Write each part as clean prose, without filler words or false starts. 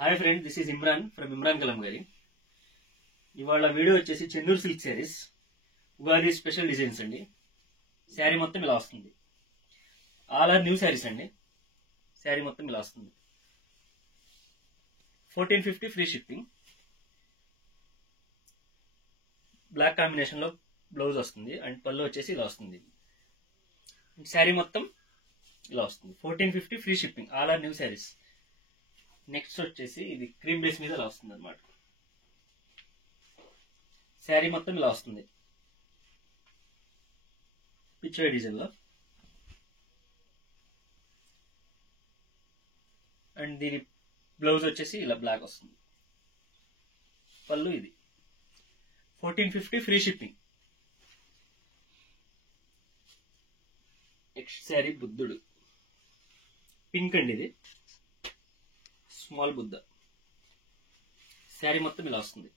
Hi friend, this is Imran from Imran Kalangari. ఇవాళ video వచ్చేసి Chennur silk sarees Ugadi special designs అండి. Saree మొత్తం ఇలా వస్తుంది. ఆల్ ఆర్ న్యూ శారీస్ అండి. శారీ మొత్తం ఇలా వస్తుంది. 1450 ఫ్రీ షిప్పింగ్. బ్లాక్ కాంబినేషన్ లో బ్లౌజ్ వస్తుంది అండ్ పళ్ళు వచ్చేసి ఇలా వస్తుంది. శారీ మొత్తం ఇలా వస్తుంది. 1450 free shipping. All are new saris. Next వచ్చేసి ఇది క్రీమ్ బేస్ మీద ఇలా వస్తుంది అనమాట. శారీ మొత్తం ఇలా వస్తుంది పిచ్వే డిజైన్ లో. అండ్ దీని బ్లౌజ్ వచ్చేసి ఇలా బ్లాక్ వస్తుంది. పళ్ళు ఇది. 1450 ఫ్రీ షిప్పింగ్. నెక్స్ట్ శారీ బుద్ధుడు. పింక్ అండి ఇది. స్మాల్ బుద్ధ. శారీ మొత్తం ఇలా వస్తుంది.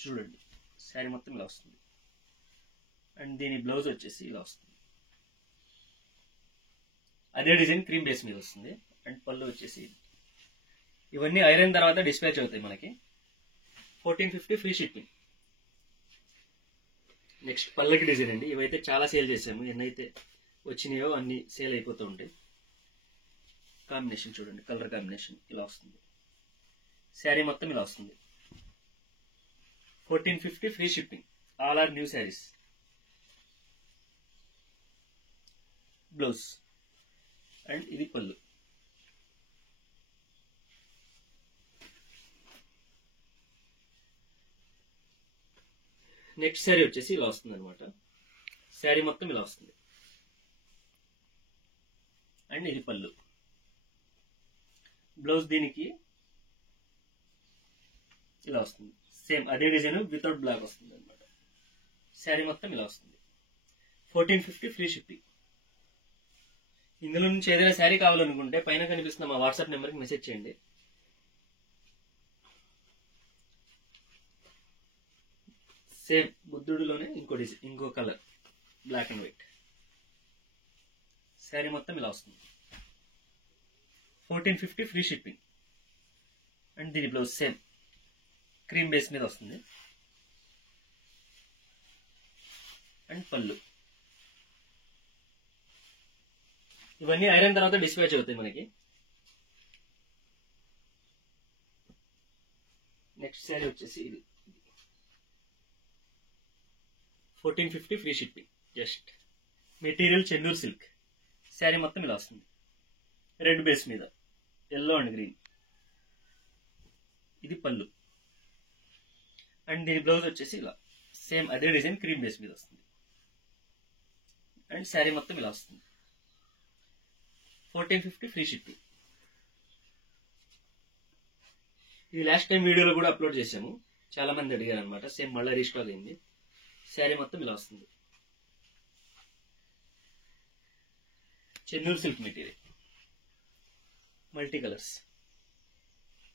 చూడండి, శారీ మొత్తం ఇలా వస్తుంది. అండ్ దీని బ్లౌజ్ వచ్చేసి ఇలా వస్తుంది. అదే డిజైన్ క్రీమ్ బేస్ మీద వస్తుంది. అండ్ పళ్ళు వచ్చేసి ఇవన్నీ ఐరన్ తర్వాత డిస్పాచ్ అవుతాయి మనకి. 1450 ఫ్రీ షిప్పింగ్. నెక్స్ట్ పల్లకి డిజైన్ అండి. ఇవైతే చాలా సేల్ చేసాము. ఎన్నైతే వచ్చినాయో అన్ని సేల్ అయిపోతూ ఉంటాయి. కాంబినేషన్ చూడండి, కలర్ కాంబినేషన్ ఇలా వస్తుంది. శారీ మొత్తం ఇలా వస్తుంది. 1450 free shipping. All are new saris. Blouse and ఇది పళ్ళు. నెక్స్ట్ శారీ వచ్చేసి ఇలా వస్తుంది అనమాట. శారీ మొత్తం ఇలా వస్తుంది. అండ్ ఇది పళ్ళు. బ్లౌజ్ దీనికి ఇలా వస్తుంది. సేమ్ అదే డిజైన్ వితౌట్ బ్లాక్ వస్తుంది అనమాట. శారీ మొత్తం ఇలా వస్తుంది. 1450 ఫ్రీ షిప్పింగ్. ఇందులో నుంచి ఏదైనా శారీ కావాలనుకుంటే పైన కనిపిస్తున్న మా వాట్సాప్ నెంబర్కి మెసేజ్ చేయండి. సేమ్ బుద్ధుడిలోనే ఇంకో colour, black and white. Sari మొత్తం ఇలా వస్తుంది. 1450 ఫ్రీ షిప్పింగ్. అండ్ దీని బ్లౌజ్ సేమ్ క్రీమ్ బేస్ మీద వస్తుంది. అండ్ పళ్ళు. ఇవన్నీ ఐరన్ తర్వాత డిస్పాచ్ అవుతాయి మనకి. నెక్స్ట్ శారీ వచ్చేసి ఇది. 1450 free shipping. Just material Chennur silk. Sari మొత్తం ఇలా వస్తుంది. రెడ్ బేస్ మీద ఎల్లో అండ్ గ్రీన్. ఇది పళ్ళు. అండ్ దీని బ్లౌజ్ వచ్చేసి ఇలా సేమ్ అదే డిజైన్ క్రీమ్ బేస్ మీద వస్తుంది. అండ్ శారీ మొత్తం ఇలా వస్తుంది. 1450 ఫ్రీ షిప్పింగ్. ఇది లాస్ట్ టైం వీడియోలో కూడా అప్లోడ్ చేసాము. చాలా మంది అడిగారు అనమాట. సేమ్ మళ్ళీ రీస్టాక్ అయింది. శారీ మొత్తం ఇలా వస్తుంది. Chennur silk material, multi colours.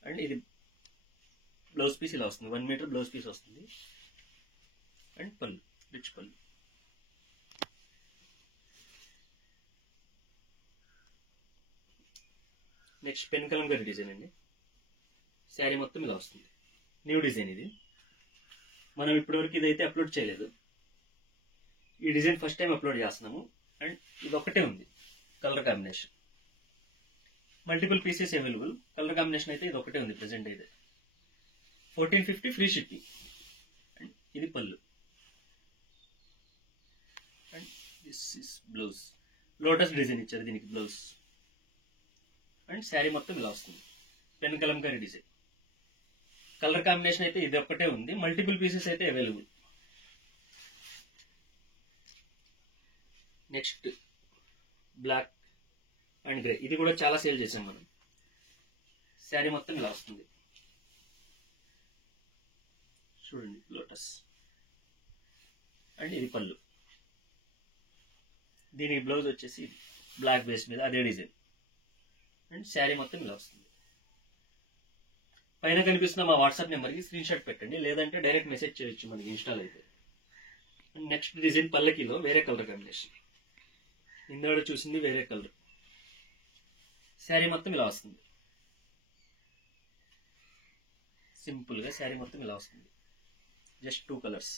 And ఇది బ్లౌజ్ పీస్ ఇలా వస్తుంది. 1 మీటర్ బ్లౌజ్ పీస్ వస్తుంది. అండ్ పళ్ళు, రిచ్ పళ్ళు. నెక్స్ట్ పెన్ కలంకారీ డిజైన్ అండి. శారీ మొత్తం ఇలా వస్తుంది. న్యూ డిజైన్ ఇది. మనం ఇప్పటివరకు ఇదైతే అప్లోడ్ చేయలేదు. ఈ డిజైన్ ఫస్ట్ టైం అప్లోడ్ చేస్తున్నాము. అండ్ ఇది ఒకటే ఉంది colour combination. Multiple pieces available. Colour combination అయితే ఇది ఒకటే ఉంది ప్రెసెంట్ అయితే. 1450 ఫ్రీ షిప్పింగ్. అండ్ ఇది పళ్ళు. And this is blouse. Lotus design ఇచ్చారు దీనికి బ్లౌజ్. అండ్ శారీ మొత్తం ఇలా వస్తుంది. Pen kalamkari design. Colour combination అయితే ఇది ఒక్కటే ఉంది. మల్టిపుల్ పీసెస్ అయితే available. Next black and grey. ఇది కూడా చాలా సేల్ చేసాం మనం. శారీ మొత్తం ఇలా వస్తుంది. చూడండి, లోటస్. అండ్ ఇది పళ్ళు. దీనికి బ్లౌజ్ వచ్చేసి బ్లాక్ బేస్ మీద అదే డిజైన్. అండ్ శారీ మొత్తం ఇలా వస్తుంది. పైన కనిపిస్తున్న మా వాట్సాప్ నెంబర్కి స్క్రీన్ షాట్ పెట్టండి, లేదంటే డైరెక్ట్ మెసేజ్ చేయొచ్చు మనకి ఇన్స్టాల్ అయితే. నెక్స్ట్ డిజైన్ పల్లకిలో వేరే కలర్ కాంబినేషన్. ఇందులో చూసింది వేరే కలర్. శారీ మొత్తం ఇలా వస్తుంది. సింపుల్ గా శారీ మొత్తం ఇలా వస్తుంది. Just 2 colours.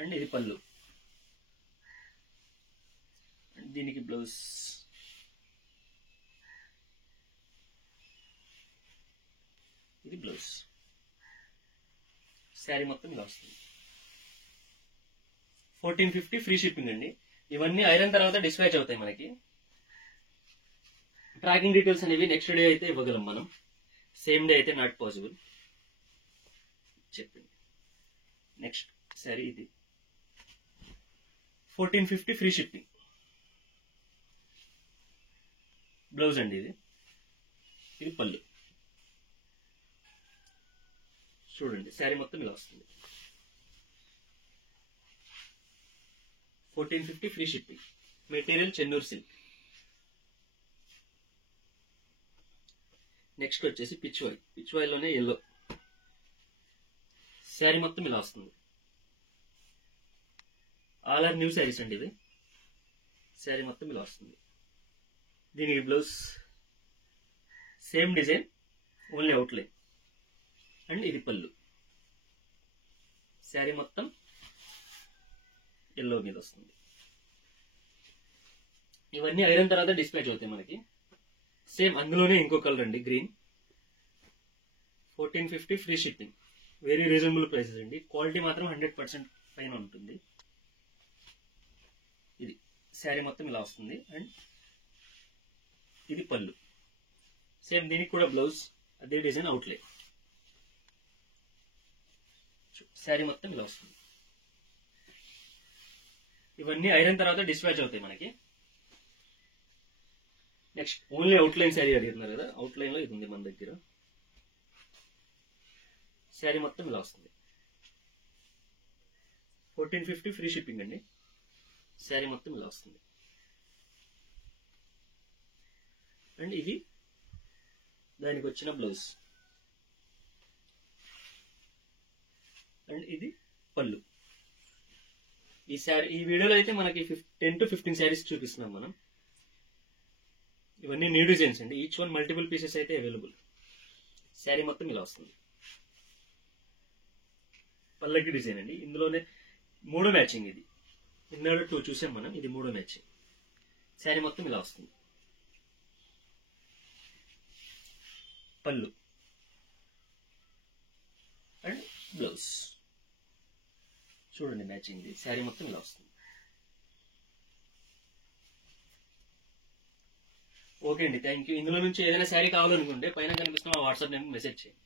అండ్ ఇది పళ్ళు. అండ్ దీనికి బ్లౌజ్. ఇది బ్లౌజ్. శారీ మొత్తం ఇలా వస్తుంది. 1450 ఫ్రీ షిప్పింగ్ అండి. ఇవన్నీ ఐరన్ తర్వాత డిస్పాచ్ అవుతాయి మనకి. ట్రాకింగ్ డీటెయిల్స్ అనేవి నెక్స్ట్ డే అయితే ఇవ్వగలం మనం. సేమ్ డే అయితే నాట్ పాసిబుల్. చెప్పండి. నెక్స్ట్ శారీ ఇది 1450 ఫ్రీ షిప్పింగ్. బ్లౌజ్ అండి ఇది. ఇది పళ్ళు. చూడండి శారీ మొత్తం ఇలా వస్తుంది. 1450 free shipping. Material Chennur silk. Next వచ్చేసి పిచ్వాయ్. పిచ్వాయ్లోనే ఎల్లో. శారీ మొత్తం ఇలా వస్తుంది. ఆల్ ఆర్ న్యూ శారీస్ అండి ఇది. శారీ మొత్తం ఇలా వస్తుంది. దీనికి blouse same design, only outline. And ఇది పళ్ళు. శారీ మొత్తం ఎల్లో మీద వస్తుంది. ఇవన్నీ ఐరన్ తర్వాత డిస్పాచ్ అవుతాయి మనకి. సేమ్ అందులోనే ఇంకో కలర్ అండి, green. 1450 free shipping. Very reasonable prices అండి. క్వాలిటీ మాత్రం 100% పైన ఉంటుంది. ఇది శారీ మొత్తం ఇలా వస్తుంది. అండ్ ఇది పళ్ళు. సేమ్ దీనికి కూడా బ్లౌజ్ అదే డిజైన్, అవుట్లైన్. శారీ మొత్తం ఇలా వస్తుంది. ఇవన్నీ ఐరన్ తర్వాత డిస్పాచ్ అవుతాయి మనకి. నెక్స్ట్ ఓన్లీ అవుట్లైన్ శారీ అడుగుతున్నారు కదా, అవుట్లైన్ లో ఇది ఉంది మన దగ్గర. శారీ మొత్తం ఇలా వస్తుంది. 1450 ఫ్రీ షిప్పింగ్ అండి. శారీ మొత్తం ఇలా వస్తుంది. అండ్ ఇది దానికి వచ్చిన బ్లౌజ్. అండ్ ఇది పళ్ళు. ఈ వీడియోలో అయితే మనకి 10 to 15 శారీస్ చూపిస్తున్నాం మనం. ఇవన్నీ న్యూ డిజైన్స్ అండి. ఈచ్ వన్ మల్టిపుల్ పీసెస్ అయితే అవైలబుల్. శారీ మొత్తం ఇలా వస్తుంది. పల్లకి డిజైన్ అండి. ఇందులోనే 3 మ్యాచింగ్. ఇది ఇందులో 2 చూసాం మనం, ఇది 3 మ్యాచింగ్. శారీ మొత్తం ఇలా వస్తుంది. పళ్ళు అండ్ బ్లౌజ్. చూడండి మ్యాచింగ్. శారీ మొత్తం ఇలా వస్తుంది. ఓకే అండి, థ్యాంక్ యూ. ఇందులో నుంచి ఏదైనా శారీ కావాలనుకుంటే పైన కనిపిస్తున్న వాట్సాప్ నెంబర్ మెసేజ్ చేయండి.